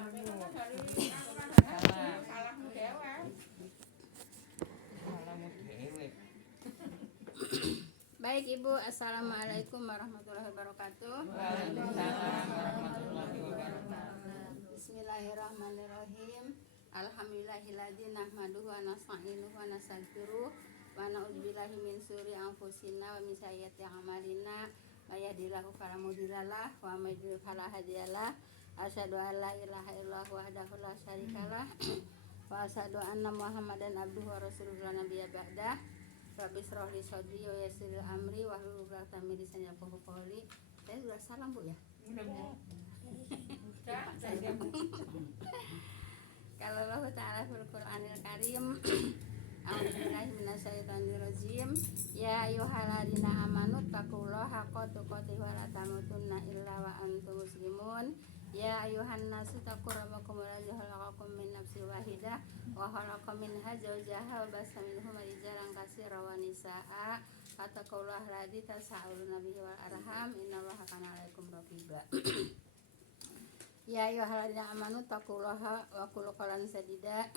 Baik Ibu, Assalamualaikum warahmatullahi wabarakatuh. Waalaikumsalam warahmatullahi wabarakatuh. Bismillahirrahmanirrahim. Alhamdulillahilladzi nahmaduhu wa nasta'inuhu wa nastaghfiruh wa na'udzubillahi min syururi anfusina wa min sayyiati a'malina. May yahdihillahu fala mudhillalah wa may yudhlil fala hadiyalah. Asyhadu an la ilaha illallah wahdahu la syarikalah wa asyhadu anna Muhammadan abduhu wa rasuluhu la nabiyya ba'dah. Rabbi shrah li sadri wa yassir li amri wahlul 'uqdatam min lisani yafqahu qawli. Saya sudah salam Bu ya? Kalau Allah Ta'ala fil Qur'anil Karim A'udzubillahi minasyaitonir rajim. Ya ayyuhalladzina amanu taqullaha haqqa tuqatih wa la tamutunna illa wa antum muslimun. Ya ayyuhan nasu taqu rabbakum alladzi khalaqakum min nafsin wahidah wa khalaqa minha zawjaha wa bassa minhuma rijalan katsiran wa nisaa'a fattaqullaha alladzi tasaaluna bihi wal arham innallaha kana 'alaikum raqiba. Ya ayyuhalladzina amanu taqullaha wa qulu qawlan sadida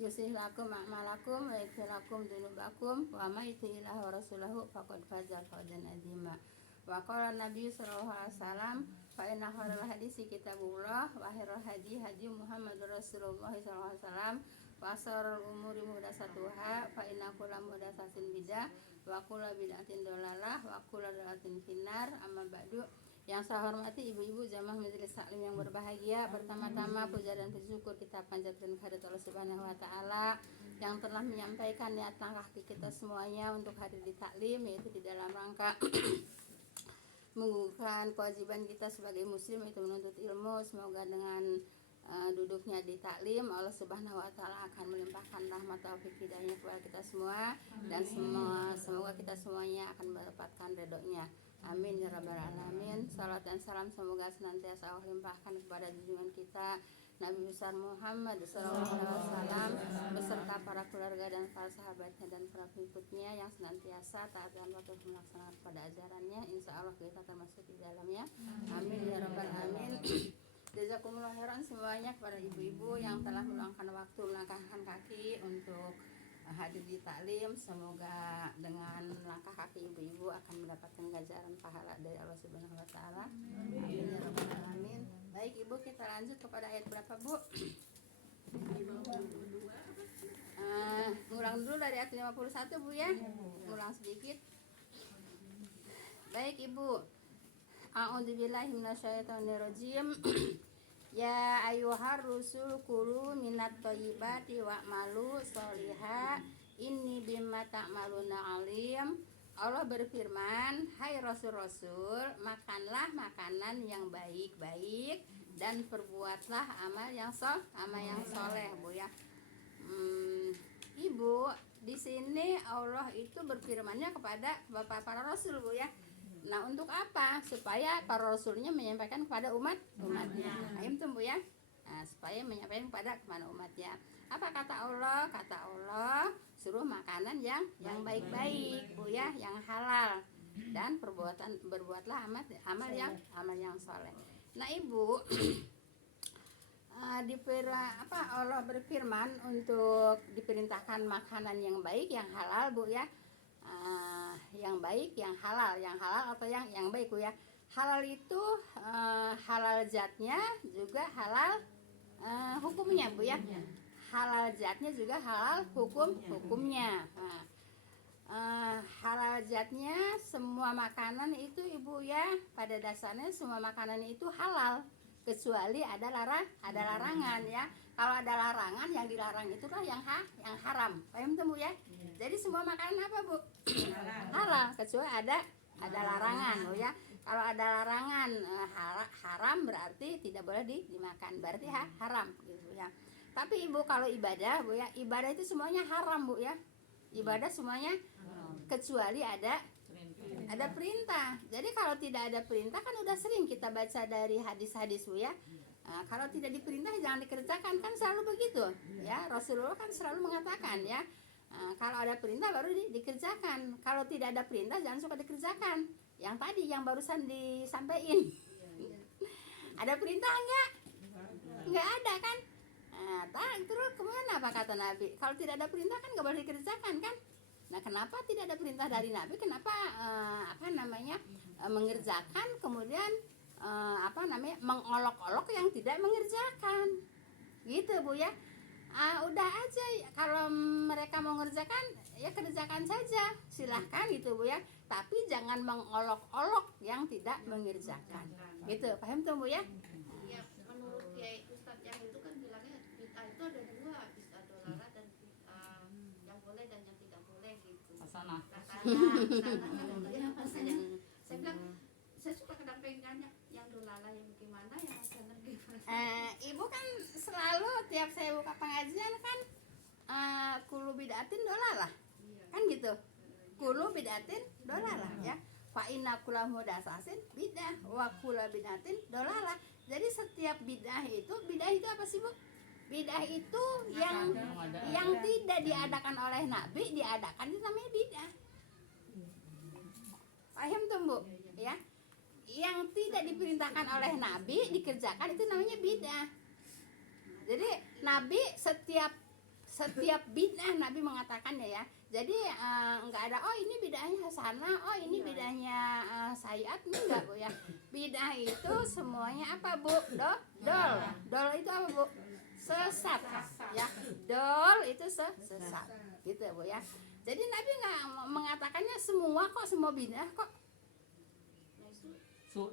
yuslih lakum a'malakum wa yaghfir lakum dzunubakum wa may yuti'illaha wa rasulahu faqad faza fawzan 'azima. Wa qala Nabi sallallahu alaihi wasallam fa inna khairal hadisi kitabullah wa khairal hadi hadi Muhammadur Rasulullah sallallahu alaihi wasallam wa syarrul umuri muhdatsatuha fa inna kulla muhdatsatin bidah wa kulla bid'atin dhalalah wa kulla dhalalatin finnar. Amma ba'du. Yang saya hormati ibu-ibu jamaah majelis taklim yang berbahagia, pertama-tama puja dan puji syukur kita panjatkan kehadirat Allah Subhanahu wa taala yang telah menyampaikan niat langkah kita semuanya untuk hadir di taklim, yaitu di dalam rangka menggugurkan kewajiban kita sebagai muslim, yaitu menuntut ilmu. Semoga dengan duduknya di taklim Allah Subhanahu wa taala akan melimpahkan rahmat taufik hidayahnya kepada kita semua. Dan semoga kita semuanya akan mendapatkan ridhonya. Amin ya rabbal alamin. Salat dan salam semoga senantiasa Allah limpahkan kepada junjungan kita Nabi besar Muhammad sallallahu alaihi wasallam beserta para keluarga dan para sahabatnya dan para pengikutnya yang senantiasa taat dan patuh melaksanakan pada ajarannya. Insya Allah kita termasuk di dalamnya. Amin ya rabbal alamin. Jazakumullah khairan semuanya kepada ibu-ibu yang telah meluangkan waktu, melangkahkan kaki untuk hadir di taklim. Semoga dengan langkah kaki ibu-ibu akan mendapatkan ganjaran pahala dari Allah Subhanahu wa taala. Amin ya rabbal alamin. Baik Ibu, kita lanjut kepada ayat berapa Bu? Ngulang dulu dari ayat 51 Bu ya. Ngulang sedikit. Baik Ibu. A'udzubillahi minasyaitonirrajim. Ya ayyuhar rusul kulu minat thayyibati wa'malu sholiha inni bima ta'maluna alim. Allah berfirman, hai rasul-rasul, makanlah makanan yang baik-baik dan perbuatlah amal yang soleh Bu ya. Ibu, di sini Allah itu berfirmannya kepada bapak para rasul Bu ya. Nah, untuk apa? Supaya para rasulnya menyampaikan kepada umatnya. Ayam tuh Bu ya. Nah, supaya menyampaikan kepada umatnya. Apa kata Allah? Kata Allah suruh makanan yang baik-baik Bu ya, yang halal, dan berbuatlah amal yang soleh. Nah Ibu, Allah berfirman untuk diperintahkan makanan yang baik, yang halal Bu ya. Yang baik, yang halal atau yang baik Bu ya. Halal itu halal zatnya juga halal hukumnya Bu ya. Halal zatnya juga halal hukumnya. Halal zatnya semua makanan itu Ibu ya, pada dasarnya semua makanan itu halal kecuali ada larangan ya. Kalau ada larangan, yang dilarang itulah yang haram. Paham tuh Bu ya? Jadi semua makanan apa Bu? Halal kecuali ada larangan Bu ya. Kalau ada larangan haram berarti tidak boleh dimakan, berarti haram gitu ya. Tapi Ibu kalau ibadah Bu ya, ibadah itu semuanya haram Bu ya. Ibadah semuanya kecuali ada perintah. Jadi kalau tidak ada perintah kan udah sering kita baca dari hadis-hadis Bu ya. Kalau tidak diperintah jangan dikerjakan, kan selalu begitu ya. Rasulullah kan selalu mengatakan ya, kalau ada perintah baru dikerjakan. Kalau tidak ada perintah jangan suka dikerjakan. Yang tadi yang barusan disampaikan. Ada perintah enggak? nggak ada kan. Nah, terus kemana apa kata Nabi? Kalau tidak ada perintah kan nggak boleh dikerjakan kan. Nah, kenapa tidak ada perintah dari Nabi? Kenapa mengerjakan kemudian mengolok-olok yang tidak mengerjakan? Gitu Bu ya. Udah aja kalau mereka mau mengerjakan ya kerjakan saja, silahkan gitu Bu ya. Tapi jangan mengolok-olok yang tidak mengerjakan. Gitu, paham tuh Bu ya? Ya, menurut Kiai Ustadz yang itu kan bilangnya bid'ah itu ada dua, bid'ah dolalah dan bid'ah yang boleh dan yang tidak boleh gitu. Hasanah. Saya bilang saya suka kadang pengen nanya yang dolalah yang gimana, yang hasanah gimana. Ibu kan selalu tiap saya buka pengajian kan kulu bid'atin dolalah. Iya. Kan gitu. Kulu bid'atin dolalah ya. Fa inna kulla muhdatsatin bid'ah wa kullu bid'atin dolalah. Jadi setiap bid'ah itu apa sih Bu? Bid'ah itu yang tidak diadakan oleh Nabi diadakan itu namanya bid'ah. Paham tuh Bu? Ya. Yang tidak diperintahkan oleh Nabi dikerjakan itu namanya bid'ah. Jadi Nabi setiap bid'ah Nabi mengatakannya ya. Jadi enggak ada ini bid'ahnya hasanah, ini bid'ahnya sayyi'at, enggak Bu ya. Bid'ah itu semuanya apa Bu? Dol. Dol itu apa Bu? Sesat ya. Dol itu sesat. Gitu Bu ya. Jadi Nabi enggak mengatakannya semua bid'ah kok.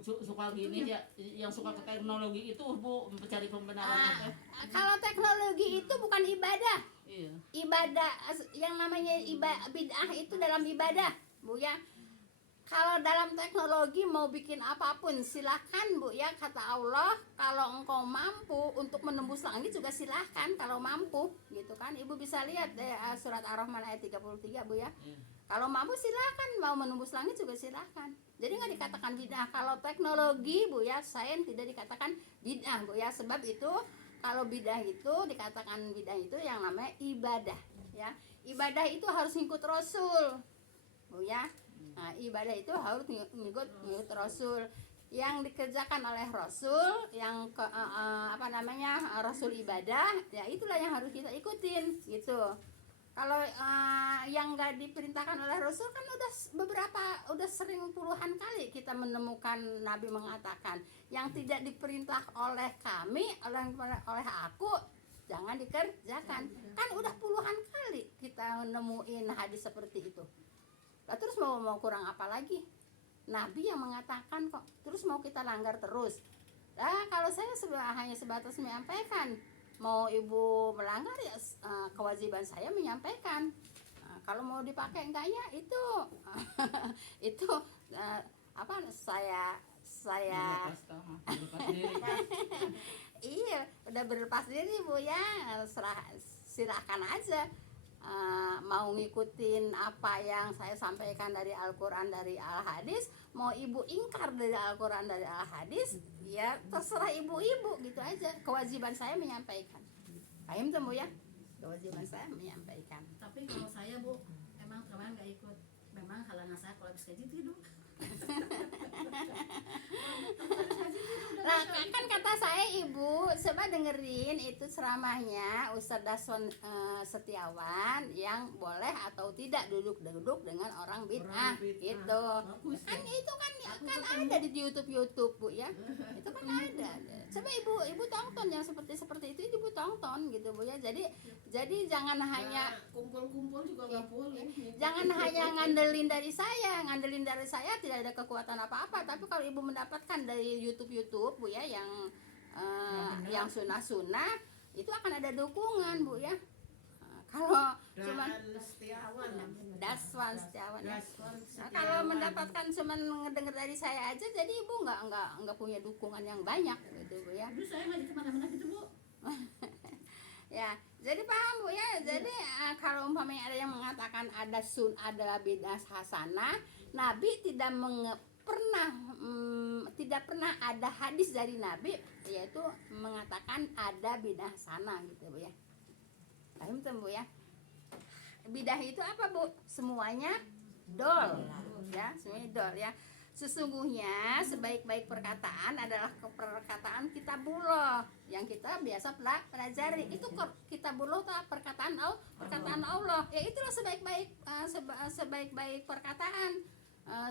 Suka gini ya, yang suka ke teknologi itu Bu mencari pembenaran. Kalau teknologi itu bukan ibadah. Iya. Ibadah yang namanya bid'ah itu dalam ibadah Bu ya. Kalau dalam teknologi mau bikin apapun silahkan Bu ya, kata Allah kalau engkau mampu untuk menembus langit juga silahkan kalau mampu gitu kan. Ibu bisa lihat surat Ar-Rahman ayat 33 Bu ya. Kalau mampu silahkan, mau menembus langit juga silahkan. Jadi nggak dikatakan bid'ah. Kalau teknologi Bu ya, sains tidak dikatakan bid'ah Bu ya. Sebab itu kalau bid'ah itu dikatakan bid'ah itu yang namanya ibadah ya. Ibadah itu harus ngikut Rasul Bu ya. Nah, ibadah itu harus ngikut Rasul. Yang dikerjakan oleh Rasul, yang Rasul ibadah, ya itulah yang harus kita ikutin gitu. Kalau yang nggak diperintahkan oleh Rasul kan udah sering puluhan kali kita menemukan Nabi mengatakan yang tidak diperintah oleh kami, oleh aku jangan dikerjakan. Kan udah puluhan kali kita nemuin hadis seperti itu. Nah, terus mau kurang apa lagi? Nabi yang mengatakan kok. Terus mau kita langgar terus? Nah, kalau saya hanya sebatas menyampaikan. Mau ibu melanggar ya kewajiban saya menyampaikan. Kalau mau dipakai enggaknya itu itu saya iya udah berlepas diri Bu ya. Silahkan aja mau ngikutin apa yang saya sampaikan dari Al-Quran, dari Al-Hadis. Mau ibu ingkar dari Al-Quran, dari Al-Hadis, ya terserah ibu-ibu gitu aja. Kewajiban saya menyampaikan. Paham tuh Bu ya? Kewajiban saya menyampaikan. Tapi kalau saya Bu, emang kemarin gak ikut. Memang halangan saya kalau habis gaji tidur. Nah, kan kata saya Ibu, coba dengerin itu ceramahnya Ustadz Daswan Setiawan yang boleh atau tidak duduk dengan orang bid'ah gitu. Kan itu kan ada di YouTube Bu ya. Itu kan ada. Coba ibu tonton yang seperti itu ibu tonton gitu Bu ya. Jadi jangan hanya Kumpul-kumpul juga gak boleh. jangan hanya ngandelin dari saya tidak ada kekuatan apa-apa. Tapi kalau ibu mendapatkan dari YouTube Bu ya yang sunnah itu akan ada dukungan Bu ya. Kalau cuma Daswan Setiawan ya. Nah, kalau mendapatkan cuma ngedenger dari saya aja, jadi ibu nggak punya dukungan yang banyak gitu Bu ya. Dulu saya ngaji kemana-mana gitu Bu. Ya, jadi paham Bu ya. Jadi kalau umpamanya ada yang mengatakan ada bid'ah hasanah, Nabi tidak pernah ada hadis dari Nabi yaitu mengatakan ada bid'ah hasanah gitu Bu ya. Paham tuh Bu ya? Bid'ah itu apa Bu? Semuanya dol ya, semuanya dol ya. Sesungguhnya sebaik-baik perkataan adalah perkataan kitabullah yang kita biasa pelajari. Itu kitabullah itu perkataan Allah. Ya itulah sebaik-baik perkataan,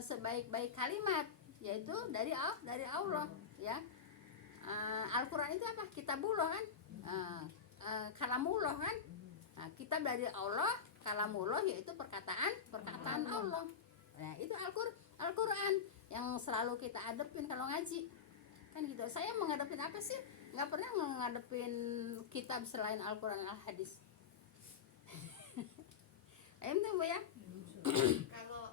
sebaik-baik kalimat, yaitu dari Allah, ya. Al-Quran itu apa? Kitabullah kan, kalamullah kan. Nah, kitab dari Allah, kalamullah yaitu perkataan Allah. Nah, itu Al-Quran yang selalu kita hadapin kalau ngaji kan gitu. Saya menghadapin apa sih? Nggak pernah menghadapin kitab selain Al-Quran Al-Hadis. Itu Bu ya. Kalau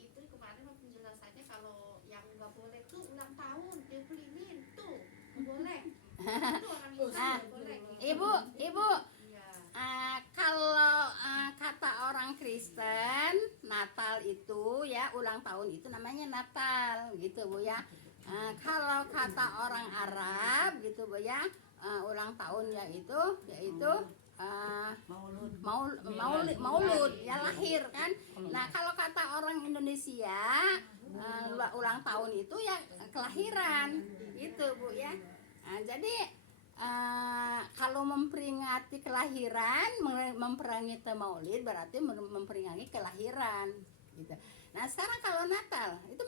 itu kemarin penjelasannya kalau yang nggak boleh tuh ulang tahun dibeliin tuh nggak boleh. Itu orang Islam nggak boleh. Ibu Iya. kalau kata orang Kristen, Natal itu ya, ulang tahun itu namanya Natal gitu Bu ya. Kalau kata orang Arab gitu Bu ya, ulang tahun yaitu maulud ya, lahir kan. Nah, kalau kata orang Indonesia, ulang tahun itu ya kelahiran gitu Bu ya. Nah, jadi kalau memperingati kelahiran, memperingati maulid berarti memperingati kelahiran gitu. Nah, sekarang kalau Natal itu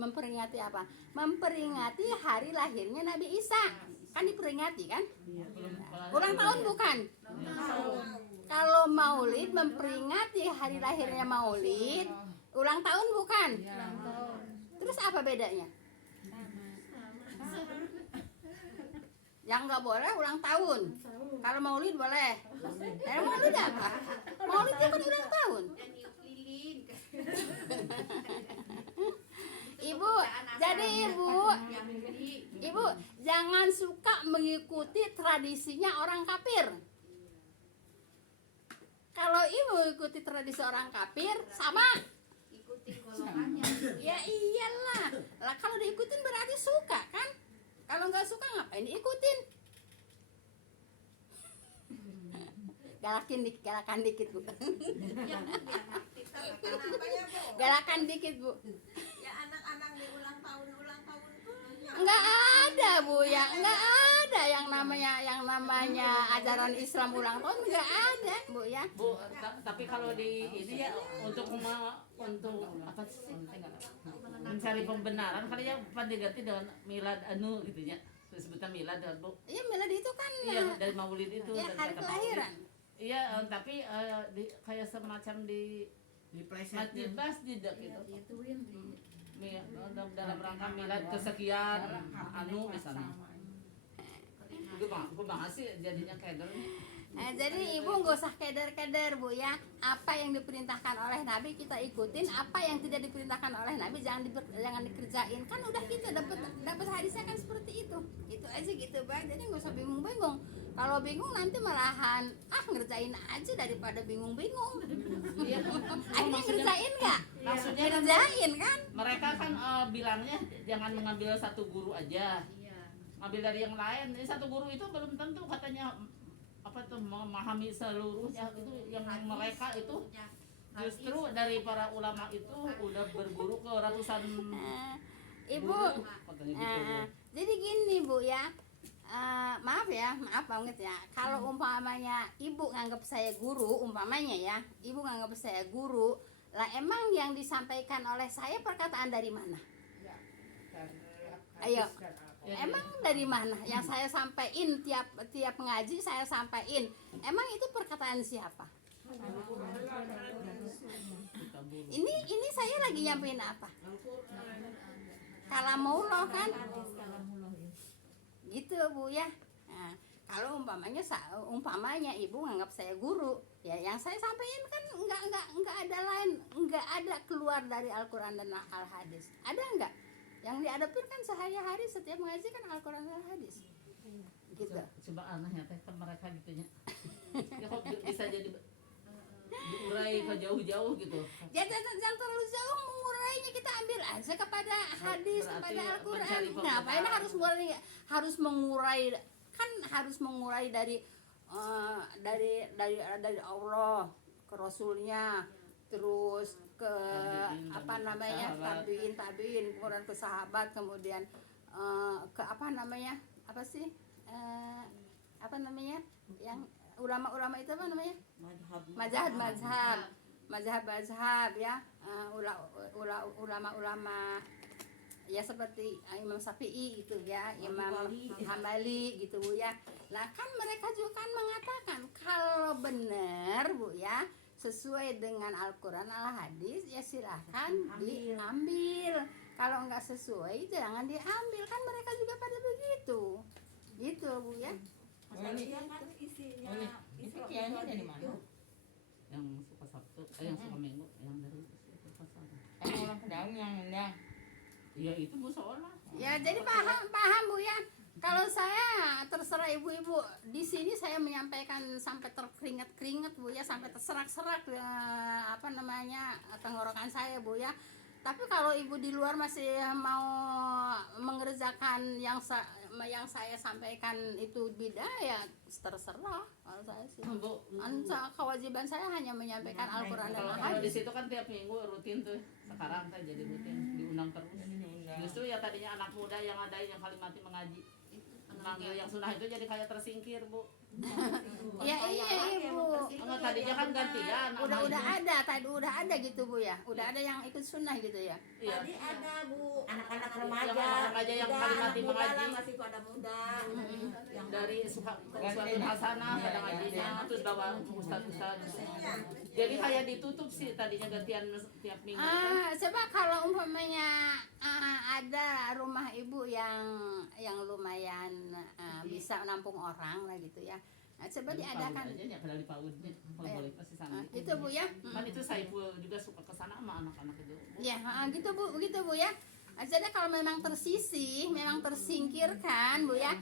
memperingati apa? Memperingati hari lahirnya Nabi Isa. Kan diperingati kan? Ulang tahun bukan? Kalau maulid memperingati hari lahirnya Maulid, ulang tahun bukan? Terus apa bedanya? Yang nggak boleh ulang tahun. Kalau maulid boleh. Maulid apa? Maulid itu kan ulang tahun. Dan niup lilin. Ibu, jadi ibu jangan suka mengikuti tradisinya orang kafir. Kalau ibu ikuti tradisi orang kafir, sama. Ikutin golongannya. Ya iyalah. Lah kalau diikutin berarti suka kan? Kalau nggak suka ngapain diikutin? Galakan dikit Bu. Ya, kita Galakan dikit Bu. Ya anak-anak di ulang tahun Nggak ada Bu ya, nggak ada yang namanya ajaran Islam ulang tahun, nggak ada Bu ya. Bu, tapi kalau di ini ya untuk apa sih, mencari pembenaran kali ya diganti dengan milad gitu ya, sebutan milad dan Bu. Iya, milad itu kan Iya, dari maulid itu ya, dari hari kata kelahiran. maulid. Iya, tapi kayak semacam di masjid gitu. Ituin Dalam rangka milad kesekian misalnya. Gue bahas sih jadinya keder. Jadi ibu nggak usah keder-keder Bu ya. Apa yang diperintahkan oleh Nabi kita ikutin, apa yang tidak diperintahkan oleh Nabi jangan dikerjain. Kan udah kita dapat hadisnya kan seperti itu. Itu aja gitu Pak. Jadi nggak usah bingung-bingung. Kalau bingung nanti malahan ngerjain aja daripada bingung-bingung. Iya. Akhirnya ngerjain nggak? Maksudnya kan Ngerjain kan? mereka kan bilangnya jangan mengambil satu guru aja. Iya. Ngambil dari yang lain. Ini satu guru itu belum tentu katanya apa tuh memahami seluruhnya. Itu yang mereka itu justru dari para ulama itu udah berguru ke ratusan Ibu, guru, katanya gitu. jadi gini Bu ya. Maaf banget ya. Kalau umpamanya ibu nganggap saya guru, umpamanya ya, ibu nganggap saya guru, lah emang yang disampaikan oleh saya perkataan dari mana? Ayo, emang dari mana? Yang saya sampaikan tiap ngaji saya sampaikan, emang itu perkataan siapa? Ini saya lagi nyampein apa? Kalamullah kan? Gitu Bu ya. Nah, kalau umpamanya ibu nganggap saya guru, ya yang saya sampaikan kan enggak ada lain, enggak ada keluar dari Al-Qur'an dan Al-Hadis. Ada enggak? Yang dihadapin kan sehari-hari setiap ngaji kan Al-Qur'an dan Al-Hadis. Gitu. Coba anehnya teh kan mereka gitunya. Ya kok bisa jadi diurai ke jauh-jauh gitu. Jangan terlalu jauh mengurainya, kita ambil aja kepada hadis, Berarti kepada Al-Qur'an. mencari Ngapain pembenaran. harus mengurai dari Allah ke Rasulnya, terus ke Tabiin, apa dan namanya sahabat. tabiin kemudian ke sahabat kemudian ke apa namanya apa sih apa namanya yang ulama-ulama itu apa namanya mazhab ya ulama-ulama ya seperti Imam Syafi'i gitu ya, Imam Hambali gitu Bu ya. Nah kan mereka juga kan mengatakan kalau benar Bu ya sesuai dengan Al-Quran al-Hadis ya silahkan diambil, kalau nggak sesuai jangan diambil, kan mereka juga pada begitu gitu Bu ya. Masalahnya kan isinya Itu kiainya dari mana? Yang suka Sabtu, yang suka Minggu, yang dari itu pasar. Orang Kedaung yang undang. Ya itu musola. Ya jadi paham Bu ya. Kalau saya terserah ibu-ibu di sini saya menyampaikan sampai terkeringat-keringat Bu ya, sampai terserak-serak apa namanya tenggorokan saya Bu ya. Tapi kalau ibu di luar masih mau mengerjakan yang saya sampaikan itu beda ya terserah. Kalau saya sih Bu, kewajiban saya hanya menyampaikan Al-Quran dan kalau di Al-Hadis. situ kan tiap minggu rutin tuh. Sekarang kan jadi rutin, diundang terus. Justru ya tadinya anak muda yang ada yang Kalimati mengaji, manggil yang sunnah itu jadi kayak tersingkir Bu. Ya iya ibu. Enggak, tadinya kan gantian. Udah ada gitu Bu ya. Udah ada yang ikut sunnah gitu ya. Iya. tadi ada Bu anak-anak Yang remaja, anak remaja yang udah Kalimati anak muda mengaji. lah, masih pada muda. Yang Dari Uswatun Hasanah pada ngajinya terus bawa ustaz-ustaz. Jadi kayak ditutup sih tadinya gantian tiap minggu. Coba kalau umpamanya ada rumah ibu yang lumayan bisa nampung orang lah gitu ya. Nah, coba diadakan aja ya padahal di PAUD-nya. Kalau boleh pasti sana. gitu Bu ya. Kan itu Saiful juga suka ke sana sama anak-anak itu. Ya, gitu Bu, begitu Bu ya. Jadi kalau memang tersisih, memang tersingkirkan Bu ya.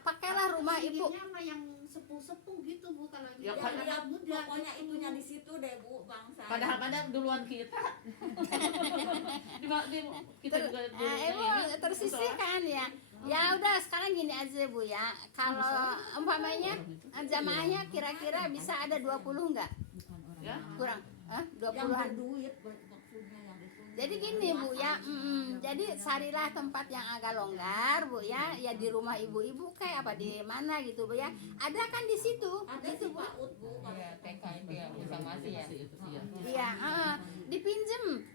Pakailah rumah ibu. Pinggirnya sama yang sepuh-sepuh gitu Bu, kalau Ya, gitu kan anak muda pokoknya gitu. itunya di situ deh Bu bangsa. Padahal duluan kita. Kita juga dulunya Ibu ini. tersisih kan ya. Ya udah sekarang gini aja Bu ya. Kalau umpamanya jamaahnya kira-kira bisa ada 20 enggak? Ya. Kurang? Yang 20-an. berduit maksudnya yang itu. Jadi gini Bu ya, jadi carilah tempat yang agak longgar Bu ya, ya di rumah ibu-ibu kayak apa di mana gitu Bu ya. Ada kan di situ, Ada gitu sih Bu. PAUD Bu. Iya, TK itu ya, bisa masih ya. Itu iya. Iya,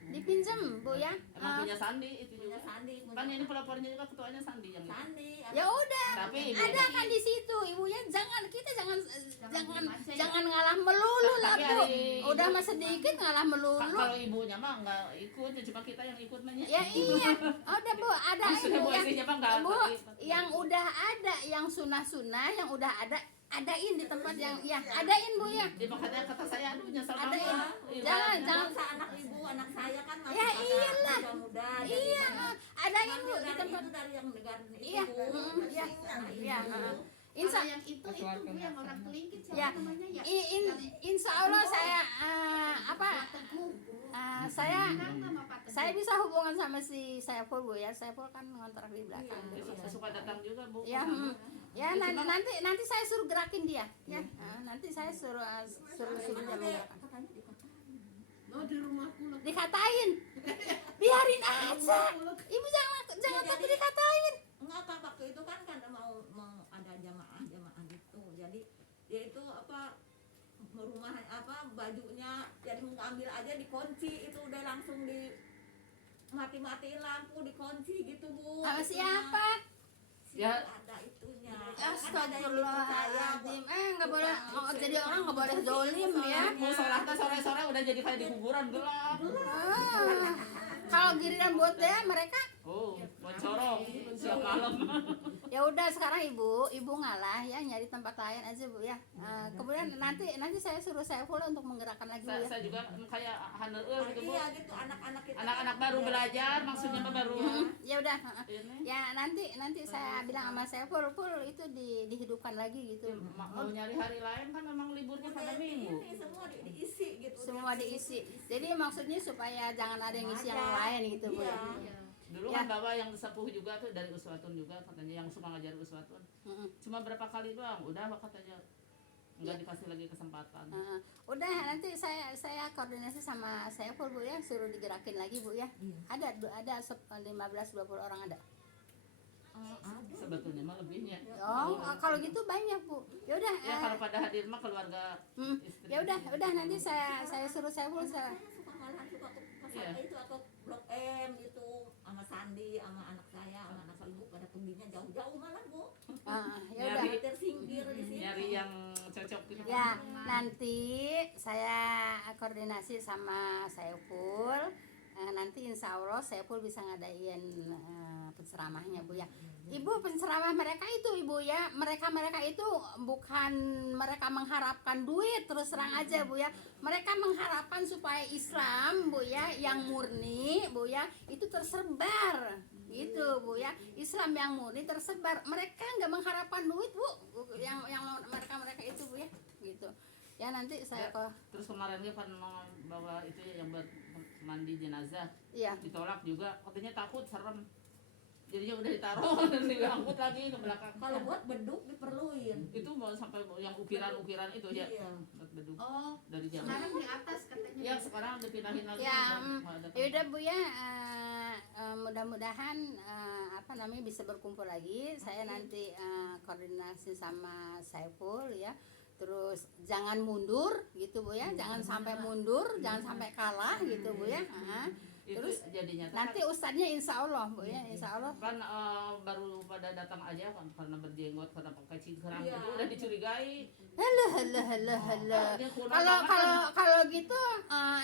dipinjem Bu ya. Emang punya Sandi itu Punya juga. Sandi. Kan ini pelapornya juga ketuanya Sandi yang itu. Sandi. Ya udah, Tapi ada kan di situ ibunya, kita jangan ngalah melulu lah Tapi Bu. hari Udah ibu- mah sedikit ngalah melulu. Kalau ibunya mah nggak ikut, ya cuma kita yang ikut nanya. Ya iya, udah Bu, ada Sudah ibu Bu, ya. isinya mah nggak Bu, ikut. yang udah ada, yang sunah-sunah, yang udah adain di tempat yang adain Bu ya. Dia makanya kata saya, aduh nyesel Ada banget. ya? Iya, Jangan, iya. jangan. Bangsa anak ibu, anak saya kan masih Ya, pada iyalah. muda-muda. Iya, adain Bu di dari tempat. itu dari yang negara itu. Iya, Bu. iya, Anak iya. ibu. Insya, Kalau yang itu Bu yang orang kelingkit siapa Ya. namanya ya? insya Allah saya saya Nama Pak Teguh. saya bisa hubungan sama si Saiful Bu ya. Saiful kan ngontrak di belakang. Dia suka datang juga Bu. Ya, ya nanti saya suruh gerakin dia. Ya, nanti saya suruh dia menggerakkan. Katanya di kota. Oh, di rumahku lah. Dikatain, biarin aja. Ibu jangan takut dikatain. Enggak apa waktu itu kan mau ada jamaah gitu. Jadi dia itu rumah bajunya jadi mengambil aja dikunci, itu udah langsung di mati-matiin lampu, dikunci gitu Bu. Sama Itunya. siapa? Ya. Ada itunya. Astagfirullahaladzim. Nggak boleh. Jadi orang nggak boleh zolim ya. Mau sholat sore-sore udah jadi kayak di kuburan gelap. Kalau giliran buat dia mereka, Oh, bocorok siap malam. ya udah sekarang ibu ngalah ya, nyari tempat lain aja Bu ya. Kemudian nanti saya suruh Saiful untuk menggerakkan lagi Bu ya. Saya juga kayak handeueul gitu Bu. Iya gitu anak-anak kita. Anak-anak baru belajar maksudnya mah baru Ya udah. ini. Ya nanti saya bilang sama Saiful, itu dihidupkan lagi gitu. Mau nyari hari lain kan memang liburnya pada minggu. Ini semua diisi gitu. Semua diisi. Jadi maksudnya supaya jangan ada yang isi yang lain gitu Bu ya. Iya. Dulu Ya. kan bawa yang sepuh juga tuh dari Uswatun juga katanya yang suka ngajar Uswatun. Cuma berapa kali doang, udah katanya nggak dikasih lagi kesempatan. Udah nanti saya koordinasi sama saya full Bu ya, suruh digerakin lagi Bu ya. Ada 15-20 orang ada. Sebetulnya mah lebihnya. Oh, kalau gitu banyak Bu. Ya udah. Ya kalau pada hadir mah keluarga istri. Ya udah nanti saya suruh saya full saya. Suka malahan suka ke Iya. itu atau Blok M gitu sama Sandi sama anak saya sama anak ibu pada perginya jauh-jauh malah Bu. Ya udah. Nyari- Tersinggir di sini. Nyari yang cocok gitu. Ya, nanti saya koordinasi sama Saiful. Nanti insya Allah Saiful bisa ngadain penceramahnya Bu ya. Ibu, penceramah mereka itu Ibu ya, mereka itu bukan mereka mengharapkan duit, terus terang aja Bu ya. Mereka mengharapkan supaya Islam Bu ya yang murni Bu ya itu tersebar gitu Bu ya. Islam yang murni tersebar. Mereka nggak mengharapkan duit Bu, yang mereka itu Bu ya gitu. Ya nanti saya Ya, terus kemarin dia kan bawa itu yang buat mandi jenazah, iya. ditolak juga, katanya takut, serem. Jadinya udah ditaruh dan diangkut lagi ke belakang. Kalau buat beduk diperluin. Itu mau sampai yang ukiran-ukiran itu ya, Iya. buat beduk Oh, dari jam. sekarang di atas katanya. Ya sekarang dipindahin lagi. Ya, nggak ada ya udah Bu ya, mudah-mudahan apa namanya bisa berkumpul lagi. Saya nanti koordinasi sama Saiful ya. Terus jangan mundur gitu Bu ya, jangan sampai mundur, jangan sampai kalah gitu Bu ya. itu Terus jadinya nanti ustadznya insya Allah Bu ya, insya Allah. kan baru pada datang aja kan karena berjenggot, karena pakai cingkrang Iya. itu udah dicurigai. Halah. Dia kurang Kalau gitu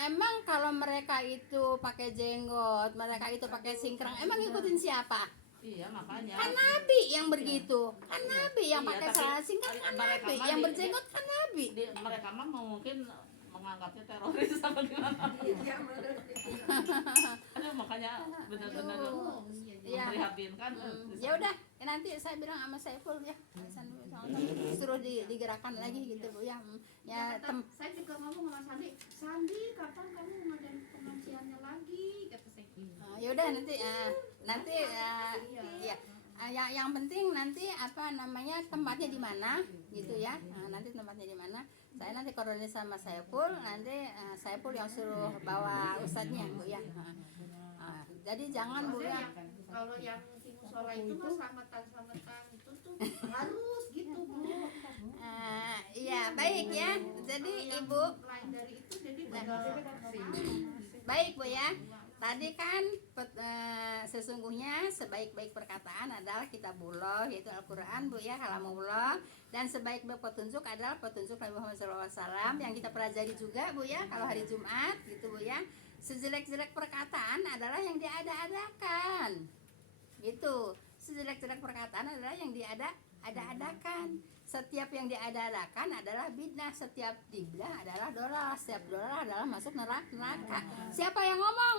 emang kalau mereka itu pakai jenggot, mereka itu pakai singkrang, emang ngikutin siapa? Iya makanya. Kan Nabi yang begitu, kan Nabi yang Iya, pakai tapi sarung singkrang kan mereka Nabi, mah yang di- berjenggot kan Nabi. Mereka mah mungkin menganggapnya teroris apa gimana. Iya, bener. Aduh, makanya benar-benar Aduh. Iya. memprihatinkan. Ya udah, nanti saya bilang sama Saiful ya, suruh digerakkan lagi gitu Bu ya. Ya Saya juga ngomong sama Sandi, kapan kamu ngadain pengajiannya lagi? Kata saya. ya udah nanti ya. Yang penting nanti apa namanya tempatnya di mana gitu ya. Nanti tempatnya di mana. Saya nanti koordinasi sama Saiful, nanti Saiful yang suruh bawa ustadznya Bu ya. Jadi jangan Bu ya. Kalau yang di musola itu mah selamatan itu tuh harus gitu Bu. Iya baik ya. Jadi Kalau yang Ibu lain dari itu jadi pada baik Bu ya. Tadi kan sesungguhnya sebaik-baik perkataan adalah kitabullah yaitu Al-Quran Bu ya, kalamullah, dan sebaik-baik petunjuk adalah petunjuk Nabi Muhammad SAW yang kita pelajari juga Bu ya kalau hari Jumat gitu Bu ya. Sejelek-jelek perkataan adalah yang diada-adakan gitu. Sejelek-jelek perkataan adalah yang diada-adakan. Setiap yang diada-adakan adalah bid'ah, setiap bid'ah adalah dolal, setiap dolal adalah masuk neraka. Siapa yang ngomong?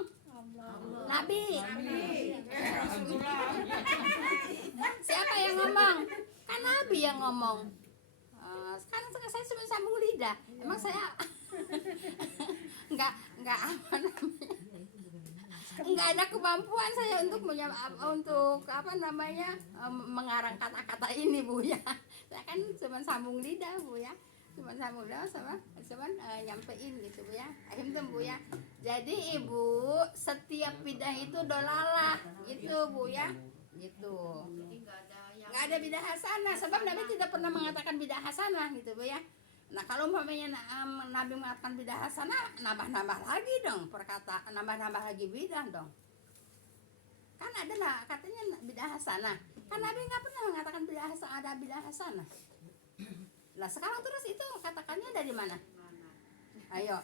Nabi. Siapa yang ngomong? Kan Nabi yang ngomong. Sekarang saya cuma sambung lidah. Emang saya nggak apa namanya? Nggak ada kemampuan saya untuk apa namanya mengarang kata-kata ini Bu ya. Saya kan cuma sambung lidah Bu ya, cuma sambung lidah sama nyampein gitu Bu ya. Akhirnya Bu ya. Jadi Ibu, setiap bidah itu dolalah itu Bu ya, gitu. jadi nggak ada yang Nggak ada bidah hasanah, sebab Nabi tidak pernah mengatakan bidah hasanah gitu Bu ya. Nah kalau umpamanya Nabi mengatakan bidah hasanah, nambah-nambah lagi dong perkataan, nambah-nambah lagi bidah dong. Kan ada lah katanya bidah hasanah. Kan Nabi nggak pernah mengatakan bidah hasanah, ada bidah hasanah. Lah sekarang terus itu katakannya dari mana? Ayo,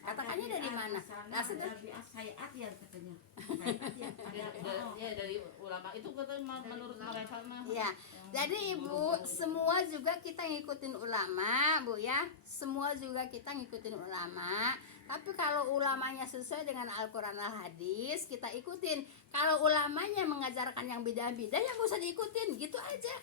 katakannya dari mana? Nah sudah Syai'at ya katanya. Ya dari ulama itu katanya menurut mereka mah. ya. Jadi Ibu, semua juga kita ngikutin ulama, Bu ya. Semua juga kita ngikutin ulama. Tapi kalau ulamanya sesuai dengan Al-Quran Al-Hadis, kita ikutin. Kalau ulamanya mengajarkan yang bidah-bidah, ya nggak usah diikutin, gitu aja.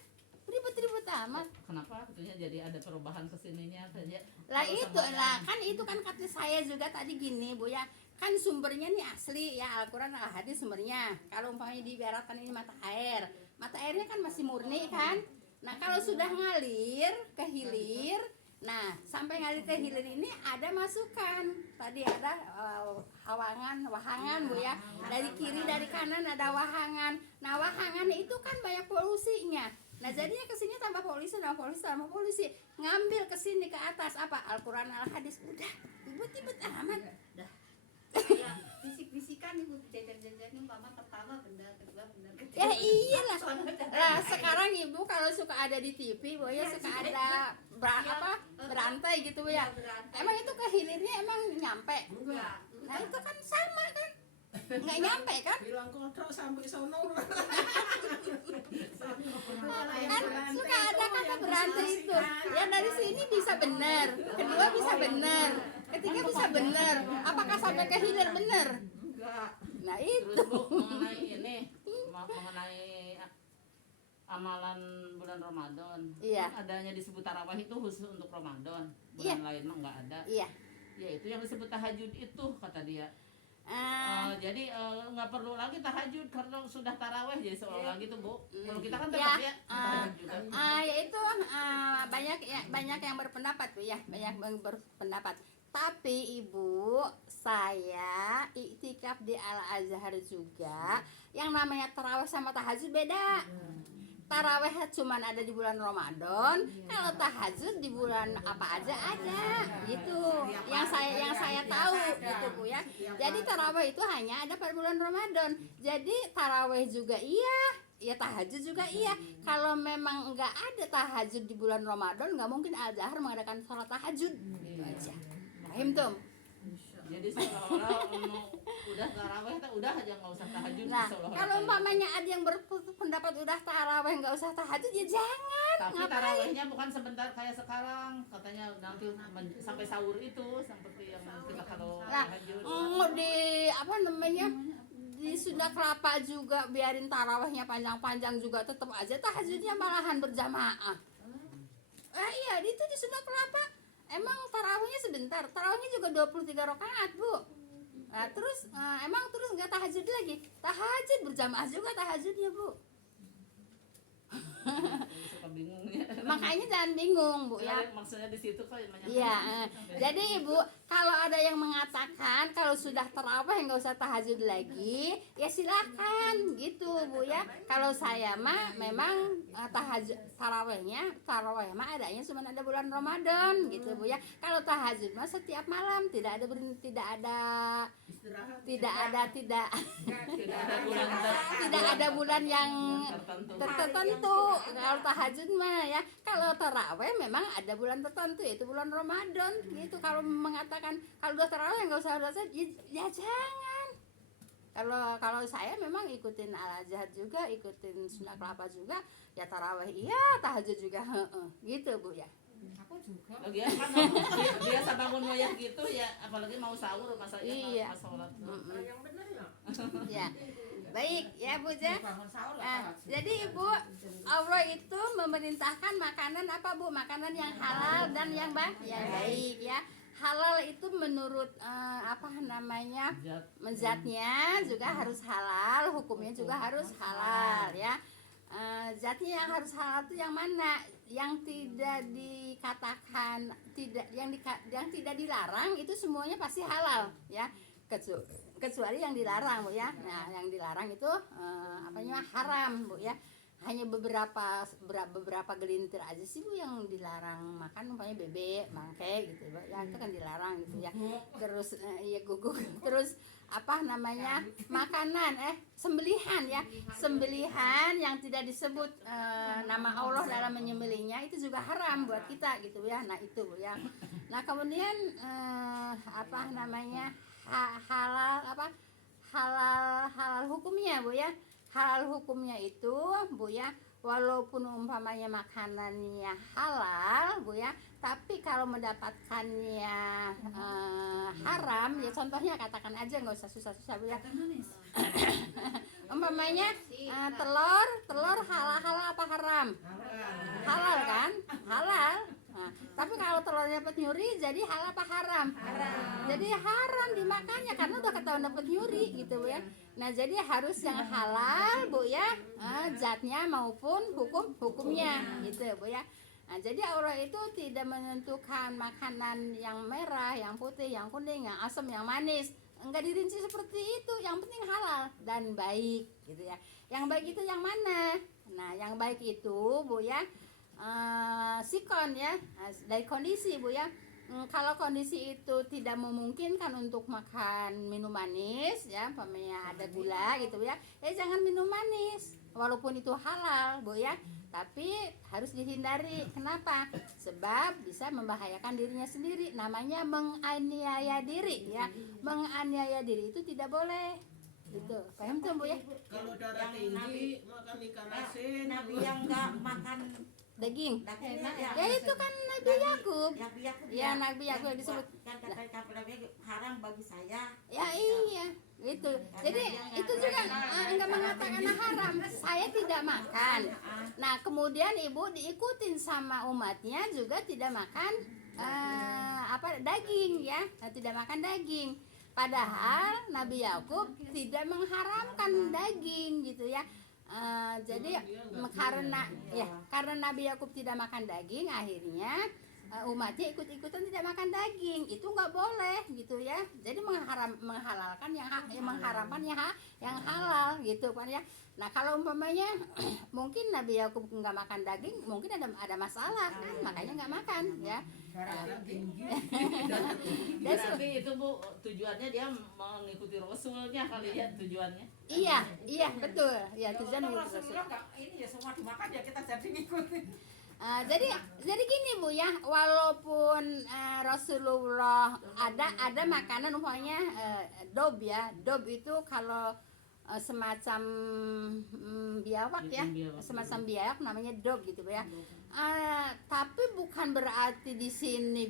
Ribet-ribet amat. Kenapa katanya jadi ada perubahan kesininya saja? Lah itu lah, kan itu kan kata saya juga tadi gini Bu ya. Kan sumbernya nih asli ya, Al-Quran Al-Hadis sumbernya. Kalau umpamanya diibaratkan ini mata airnya kan masih murni kan. Nah kalau sudah ngalir ke hilir, Nah, sampai ngali teh hilir ini ada masukan. Tadi ada wahangan Bu ya. Dari kiri dari kanan ada wahangan. Nah, wahangan itu kan banyak polusinya. Nah, jadinya kesini tambah polisi, tambah polisi. Ngambil kesini ke atas apa? Al-Quran, Al-Hadis. Udah, ribet-ribet amat. Kayak bisik-bisikan ibu jajan-jajannya mama pertama benar, kedua benar, ketiga Ya benar. iyalah. Nah, sekarang Ibu kalau suka ada di TV, Bu ya suka ada berantai gitu Bu ya. Iya, berantai. Emang itu ke hilirnya emang nyampe? Enggak. Nah, itu kan sama kan? Nggak nyampe kan? bilang kontrol sampai sono Kan suka ada kata berantai itu. Ya dari sini bisa benar, kedua bisa benar, ketiga bisa benar. Apakah sampai ke hilir benar? Enggak. Nah itu. Terus Bu, mengenai ini mengenai amalan bulan Ramadan. Iya. Kan adanya disebut tarawih itu khusus untuk Ramadan. Iya. Bulan lain mah nggak ada. Iya. Ya itu yang disebut tahajud itu kata dia. Ah, Jadi nggak perlu lagi tahajud karena sudah taraweh jadi seolah lagi tuh Bu. Kalau kita kan Ya, tetap ya tahajud juga. yaitu banyak yang berpendapat Bu ya, banyak yang berpendapat. Tapi Ibu, saya iktikaf di Al Azhar juga. Yang namanya tarawih sama tahajud beda. Tarawih cuman ada di bulan Ramadan, kalau tahajud di bulan apa aja ada, gitu. Yang saya tahu gitu Bu ya. Jadi tarawih itu hanya ada pada bulan Ramadan. Jadi tarawih juga iya, ya tahajud juga iya. Kalau memang nggak ada tahajud di bulan Ramadan, nggak mungkin Al-Azhar mengadakan sholat tahajud. Itu aja. Paham tuh? Jadi seolah-olah udah taraweh udah aja nggak usah tahajud. Nah, seolah-olah kalau tahajud. umpamanya ada yang berpendapat udah tarawih nggak usah tahajud, ya jangan. Tapi tarawehnya bukan sebentar kayak sekarang, katanya nanti sampai sahur itu seperti yang kita kalau Nah, tahajud. di apa namanya, di Sunda Kelapa juga biarin tarawihnya panjang-panjang juga tetap aja tahajudnya malahan berjamaah. Iya, itu di Sunda Kelapa emang tarawihnya sebentar, tarawihnya juga 23 rakaat Bu. Nah terus emang terus nggak tahajud lagi, tahajud berjamaah juga tahajudnya Bu. Suka bingung ya. Makanya jangan bingung Bu ya. Maksudnya di situ kok banyak. Iya, jadi Ibu kalau ada yang mengatakan kalau sudah tarawih nggak usah tahajud lagi, ya silakan gitu Bu ya. Kalau saya mah memang tarawih mah adanya cuma ada bulan Ramadan gitu Bu ya. Kalau tahajud mah setiap malam, tidak ada tidak ada bulan yang tertentu. Kalau tahajud mah ya, kalau tarawih memang ada bulan tertentu yaitu bulan Ramadan gitu. Kalau mengatakan kalau udah tarawih nggak usah ya jangan. Kalau saya memang ikutin Al Azhar juga, ikutin Sunda Kelapa juga, ya tarawih iya, tahajud juga, gitu Bu ya. Aku juga. Lagian kan biasa bangun wayah gitu ya, apalagi mau sahur masa Iya. sholat. yang benar ya Ya, baik ya Bu ja. Bangun sahur Jadi Ibu, Allah itu memerintahkan makanan apa Bu? Makanan yang halal dan yang baik ya. Halal itu menurut zatnya juga harus halal, hukumnya juga harus halal ya. Zatnya yang harus halal itu yang mana? Yang tidak dikatakan yang tidak dilarang itu semuanya pasti halal ya. Kecuali yang dilarang Bu ya. Nah, yang dilarang itu haram Bu ya. Hanya beberapa gelintir aja sih Bu yang dilarang makan, umpamanya bebek, mangke gitu Bu. Ya itu kan dilarang gitu ya. Terus guguk. Terus makanan sembelihan ya. Sembelihan yang tidak disebut nama Allah dalam menyembelihnya itu juga haram buat kita gitu ya. Nah, itu Bu ya. Nah, kemudian halal hukumnya Bu ya. Halal hukumnya itu Bu ya, walaupun umpamanya makanannya halal Bu ya, tapi kalau mendapatkannya haram ya, contohnya katakan aja, nggak usah susah-susah Bu ya. Umpamanya telur halal apa haram? Halal kan? Halal. Nah, tapi kalau telurnya dapat nyuri jadi halal apa haram? Jadi haram dimakannya karena udah ketahuan dapat nyuri gitu Bu ya. Nah, jadi harus yang halal Bu ya, zatnya maupun hukumnya gitu Bu ya. Nah, jadi Allah itu tidak menentukan makanan yang merah, yang putih, yang kuning, yang asam, yang manis. Enggak dirinci seperti itu. Yang penting halal dan baik gitu ya. Yang baik itu yang mana? Nah, yang baik itu Bu ya, sikon ya, dari kondisi Bu ya. Kalau kondisi itu tidak memungkinkan untuk makan minum manis ya, umpamanya ada gula gitu ya, jangan minum manis walaupun itu halal Bu ya, tapi harus dihindari. Kenapa? Sebab bisa membahayakan dirinya sendiri, namanya menganiaya diri ya. Menganiaya diri itu tidak boleh gitu, paham tuh Bu ya? Kalau darah tinggi makan ikan asin. Nabi yang nggak makan Daging dagingnya ya itu kan Nabi Yakub Nabi Yakub ya, Nabi Yakub yang disebut kan kata Nabi haram bagi saya. ya, iya gitu. Jadi itu juga enggak mengatakan haram, saya tidak makan. Nah kemudian ibu diikutin sama umatnya juga tidak makan daging ya, tidak makan daging. Padahal Nabi Yakub tidak mengharamkan daging gitu ya. Jadi karena Nabi Yakub tidak makan daging, akhirnya umatnya ikut-ikutan tidak makan daging. Itu nggak boleh gitu ya. Jadi menghalalkan mengharamkan yang halal gitu kan ya. Nah kalau umpamanya mungkin Nabi Yakub nggak makan daging, mungkin ada masalah kan, makanya nggak makan ya. Berarti itu Bu tujuannya dia mengikuti Rasulnya kali ya tujuannya. Iya betul ya, tujuan mengikuti Rasul. Ini ya semua dimakan ya kita jadi ngikutin. Jadi gini Bu ya, walaupun Rasulullah ada makanan umpamanya dob ya. Dob itu kalau semacam biawak ya, semacam biawak namanya dob gitu Bu ya. Tapi bukan berarti di sini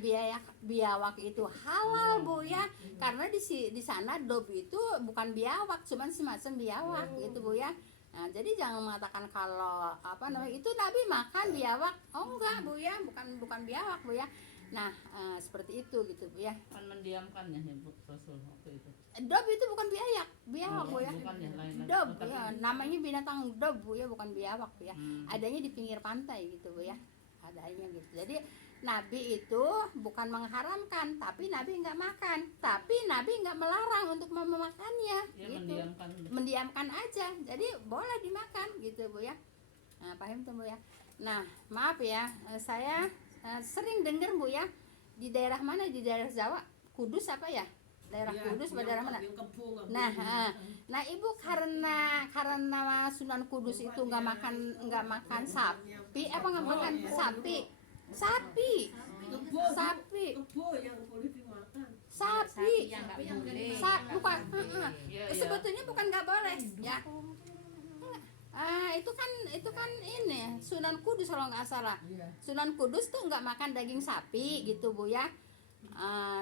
biawak itu halal Bu ya, karena di sana dob itu bukan biawak, cuman semacam biawak gitu Bu ya. Nah, jadi jangan mengatakan kalau itu Nabi makan biawak. Oh enggak Bu ya, bukan biawak Bu ya. Nah, seperti itu gitu Bu ya. Kan mendiamkannya ya Bu Rasul waktu itu. Dob itu bukan biawak Bu ya. Bukan ya, lain. Dob ya, namanya binatang dob Bu ya, bukan biawak Bu ya. Adanya di pinggir pantai gitu Bu ya. Adanya gitu. Jadi Nabi itu bukan mengharamkan, tapi Nabi nggak makan, tapi Nabi nggak melarang untuk memakannya. Ya, gitu. Mendiamkan aja, jadi boleh dimakan gitu Bu ya. Nah, paham tuh Bu ya. Nah, maaf ya, saya sering dengar Bu ya, di daerah mana, di daerah Jawa, Kudus apa ya? Daerah Kudus atau daerah mana? Nah Ibu karena Sunan Kudus itu nggak makan sapi, apa nggak makan sapi? Bukan. Sebetulnya bukan nggak boleh ya. Itu kan ini Sunan Kudus kalau nggak salah. Sunan Kudus tuh nggak makan daging sapi gitu Bu ya.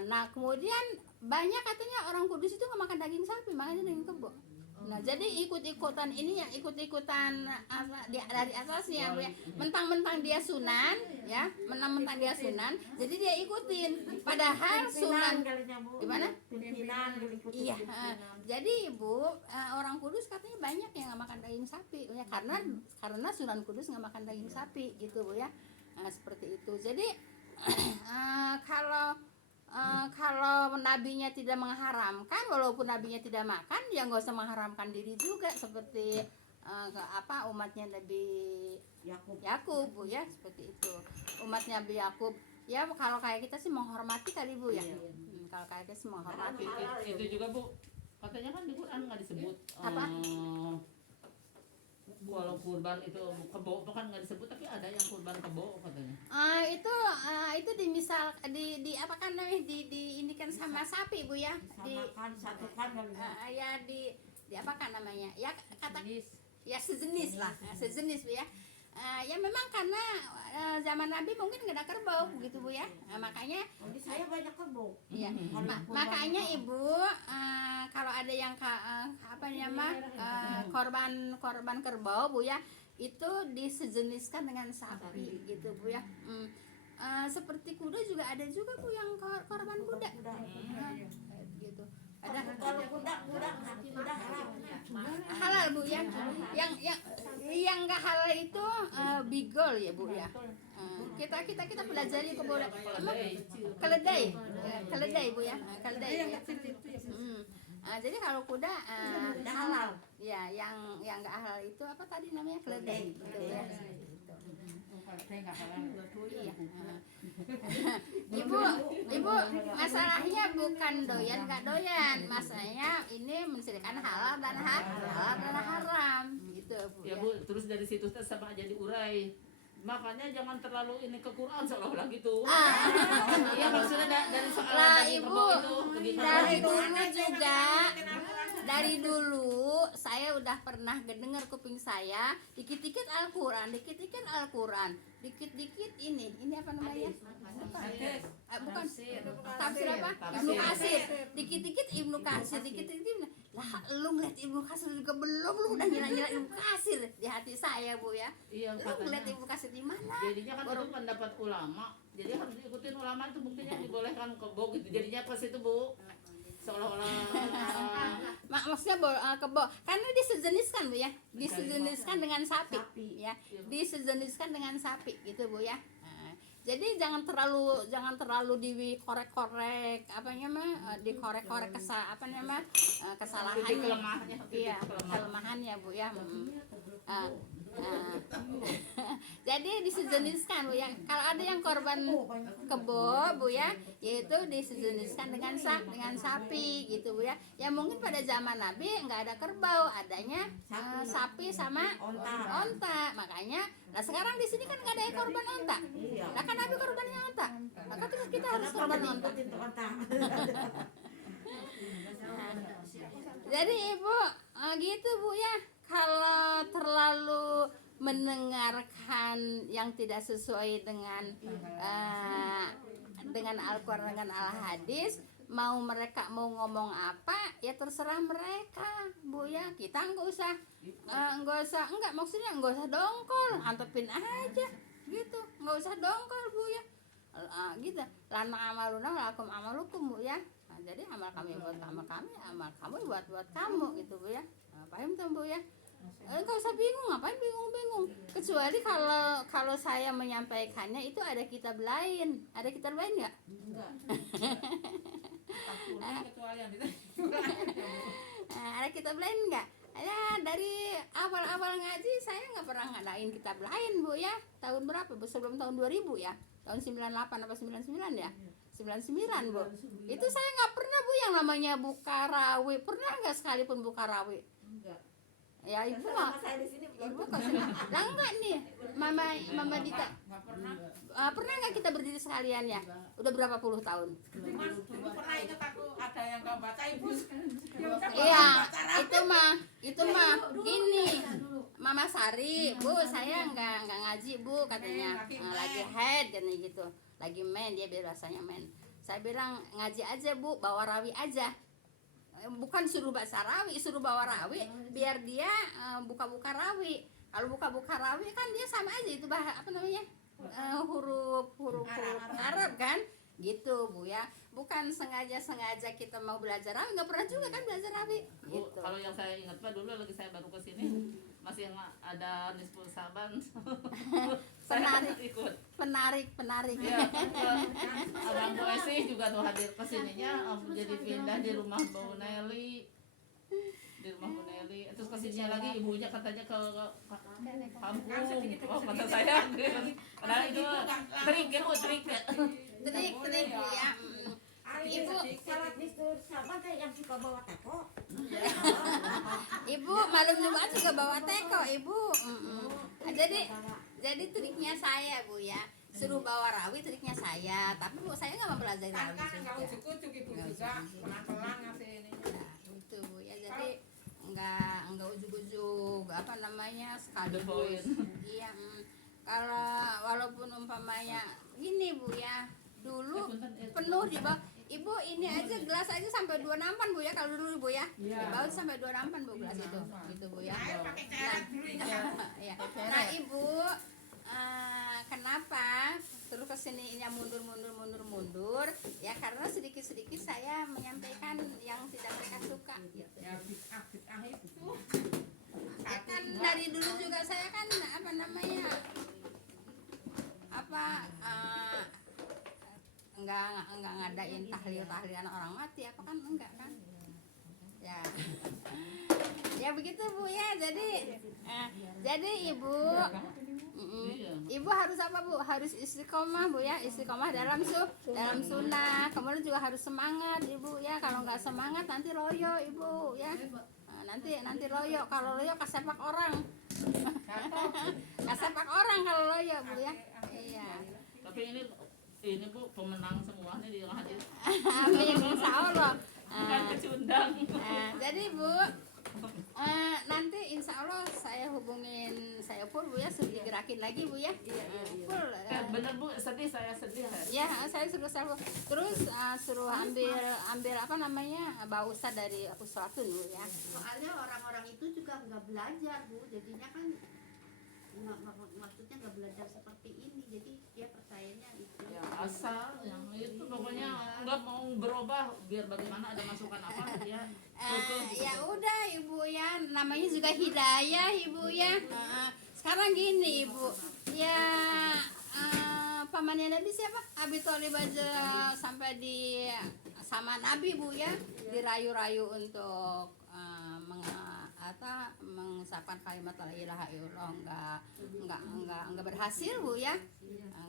Nah kemudian banyak katanya orang Kudus itu nggak makan daging sapi, makanya daging kebo. Nah jadi ikut-ikutan ini yang ikut-ikutan dari atasnya Bu ya. Mentang-mentang dia Sunan ya, mentang-mentang dia Sunan, jadi dia ikutin. Padahal Sunan gimana? Iya. Jadi Ibu orang Kudus katanya banyak yang nggak makan daging sapi ya, karena Sunan Kudus nggak makan daging sapi gitu Bu ya. Seperti itu. Jadi kalau nabinya tidak mengharamkan, walaupun nabinya tidak makan, ya nggak usah mengharamkan diri juga seperti umatnya Nabi Yakub Bu ya, seperti itu. Umatnya Nabi Yakub ya, kalau kayak kita sih menghormati kali Bu ya. Kalau kayak kita sih menghormati. Itu juga Bu, katanya kan di Quran nggak disebut. Apa? Kalau kurban itu kebo kan nggak disebut, tapi ada yang kurban kebo katanya. Itu apa kan namanya diindikan sama sapi Bu ya. Di apa kan namanya? Ya kata ya sejenis lah, sejenis Bu ya. Ya memang karena zaman Nabi mungkin nggak ada kerbau gitu Bu ya. Makanya Di saya banyak kerbau. iya. Makanya Ibu kalau ada yang korban kerbau Bu ya, itu disejeniskan dengan sapi gitu Bu ya. Seperti kuda juga ada juga Bu yang korban kuda. Gitu. Ada Kalau kuda halal. halal Bu ya. Yang nggak halal itu bigol ya Bu ya. Kita pelajari keboleh keledai. Keledai Bu ya. Keledai ya. Jadi kalau kuda halal. Ya, yang nggak halal itu apa tadi namanya? Keledai gitu ya. Iya. Ibu, masalahnya bukan doyan nggak doyan, masalahnya ini menceritakan halal dan haram, gitu Bu. Ya Bu, terus dari situ teh sama aja diurai. Makanya jangan terlalu ini ke Quran seolah-olah gitu. Iya maksudnya dari soal Lah daging Ibu, kerbau itu begitu. dari dulu saya udah pernah dengar kuping saya dikit-dikit Al-Quran, dikit-dikit ini apa namanya? Bukan tafsir apa? Ibnu Katsir, dikit-dikit Ibnu Katsir, dikit-dikit lah lu ngeliat Ibnu Katsir juga belum, lu udah nyala-nyala Ibnu Katsir di hati saya Bu ya. Iya, Lu katanya. ngeliat Ibnu Katsir di mana? Jadinya kan itu pendapat ulama. Jadi harus diikutin ulama itu buktinya dibolehkan kebo gitu. Jadinya pas itu Bu seolah-olah Maksudnya kebo karena disejeniskan Bu ya, disejeniskan dengan sapi ya, disejeniskan dengan sapi gitu Bu ya. Jadi jangan terlalu dikorek-korek apanya mah dikorek-korek kesalahannya. kelemahannya. Iya, kelemahannya Bu ya. Jadi disejeniskan Bu ya. Kalau ada yang korban kebo Bu ya, yaitu disejeniskan dengan sapi gitu Bu ya. Ya mungkin pada zaman Nabi nggak ada kerbau, adanya sapi sama onta. Makanya, nah sekarang di sini kan nggak ada yang korban onta. Nah kan Nabi korbannya onta. Maka terus kita harus korban onta. Jadi Ibu gitu Bu ya. Kalau terlalu mendengarkan yang tidak sesuai dengan Al-Quran, dengan Al-Hadis, mau mereka mau ngomong apa ya terserah mereka Bu ya. Kita nggak usah dongkol, antepin aja gitu, nggak usah dongkol Bu ya. Gitu, lana amaluna lakum amalukum Bu ya. Nah, jadi amal kami buat amal kami, amal kamu buat kamu gitu Bu ya. Paham tuh Bu ya? Nggak usah bingung, ngapain bingung? Kecuali kalau saya menyampaikannya itu ada kitab lain nggak? Enggak. Ada kitab lain nggak? Ya dari awal ngaji saya nggak pernah ngadain kitab lain Bu ya. Tahun berapa? Sebelum tahun 2000 ya? Tahun 98 apa 99 ya? 99 Bu. Itu saya nggak pernah Bu yang namanya buka rawi. Pernah nggak sekalipun buka rawi? Enggak. Ya Ibu Selama mah. saya di sini Ibu belum. lah enggak nih. Mama Dita. Nggak pernah. Pernah nggak kita berdiri sekalian ya? Udah berapa puluh tahun? Dulu pernah ingat aku ada yang nggak baca ibu. Iya, itu mah gini. Mama Sari, Bu, saya nggak ngaji Bu katanya. Lagi head dan gitu. Lagi main, dia biasanya main. Saya bilang ngaji aja Bu, bawa rawi aja. Bukan suruh baca rawi, suruh bawa rawi biar dia buka-buka rawi. Kalau buka-buka rawi kan dia sama aja itu apa namanya? Huruf Arab kan? Gitu Bu ya. Bukan sengaja kita mau belajar rawi, nggak pernah juga kan belajar rawi. Bu, Gitu. kalau yang saya ingat Pak dulu lagi saya baru ke sini masih yang ada Nisful Saban. Saya ikut. Penarik. Iya, Abang Bu Esi juga tuh hadir ke sininya, jadi pindah di rumah Bu Nelly. Di rumah Bu Nelly. Terus kesininya lagi ibunya katanya ke kampung. Oh, kata saya. Padahal itu trik ya. Trik Bu ya. Ibu, Salat Nistur sama teh yang suka bawa teko. Ibu malam Jumat juga bawa teko, Ibu. Jadi triknya saya Bu ya, suruh bawa rawi triknya saya, tapi Bu saya nggak mempelajari rawi Kan nggak juga. ujuk-ujuk ibu juga pelan-pelan ngasih ini. Itu Bu ya, jadi nggak ujuk-ujuk apa namanya sekaligus. Iya. Kalau walaupun umpamanya gini Bu ya, dulu penuh di bawah. Ibu ini aja gelas aja sampai 2 nampan Bu ya kalau dulu Bu ya. Di bawah sampai 2 nampan Bu gelas itu. Gitu Bu ya. Air pakai ceret dulu ya. Iya. Nah Ibu, kenapa terus kesininya mundur ya karena sedikit saya menyampaikan yang tidak mereka suka gitu. Ya bid'ah itu. Ya kan dari dulu juga saya kan Jadi ibu, Iya. ibu harus apa bu? Harus istiqomah bu ya, istiqomah dalam sunnah. Kemudian juga harus semangat ibu ya. Kalau nggak semangat nanti loyo ibu ya. Nah, nanti loyo. Kalau loyo kesepak orang. Kesepak orang kalau loyo bu ya. Iya. Tapi ini Bu pemenang semua nih di hadis. Amin insya Allah. Bukan kecundang. Jadi bu, nanti insya Allah saya hubungin saya full bu ya, suruh digerakin lagi bu ya. Full. Bener Bu, saya sedih. Ya, saya suruh terus suruh ambil apa namanya bausa dari usratun bu ya. Soalnya orang-orang itu juga nggak belajar Bu, jadinya kan maksudnya nggak belajar seperti ini, jadi dia percayanya itu. Ya asal yang itu pokoknya nggak mau berubah biar bagaimana ada masukan apa ya. Ya udah ibu ya, namanya juga hidayah ibu ya. Sekarang gini ibu, ya pamannya Nabi siapa? Abi Thalib aja sampai di sama Nabi bu ya, dirayu-rayu untuk mengucapkan kalimat la ilaha illallah, enggak berhasil bu ya,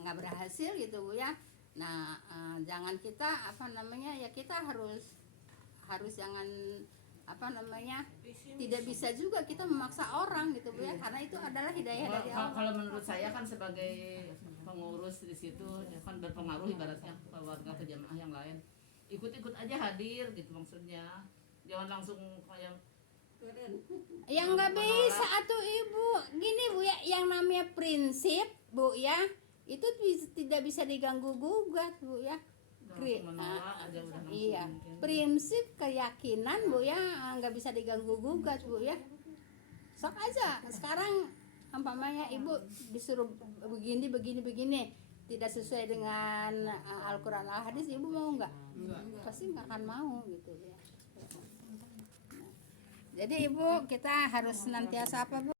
enggak berhasil gitu bu ya. Nah jangan kita apa namanya ya, kita harus jangan apa namanya, tidak bisa juga kita memaksa orang gitu bu ya, karena itu adalah hidayah dari Allah. Kalau menurut saya kan sebagai pengurus di situ ya kan berpengaruh ibaratnya ke warga ke jamaah yang lain, ikut-ikut aja hadir gitu maksudnya, jangan langsung kayak yang nggak bisa atuh ibu, gini bu ya, yang namanya prinsip bu ya, itu tidak bisa diganggu gugat bu ya. menolak aja udah langsung. Iya, Mungkin. prinsip keyakinan bu ya nggak bisa diganggu gugat bu ya. Sok aja sekarang umpamanya ibu disuruh begini tidak sesuai dengan Al-Quran Al-Hadis, ibu mau nggak? Pasti nggak akan mau gitu ya. Jadi ibu kita harus senantiasa apa bu?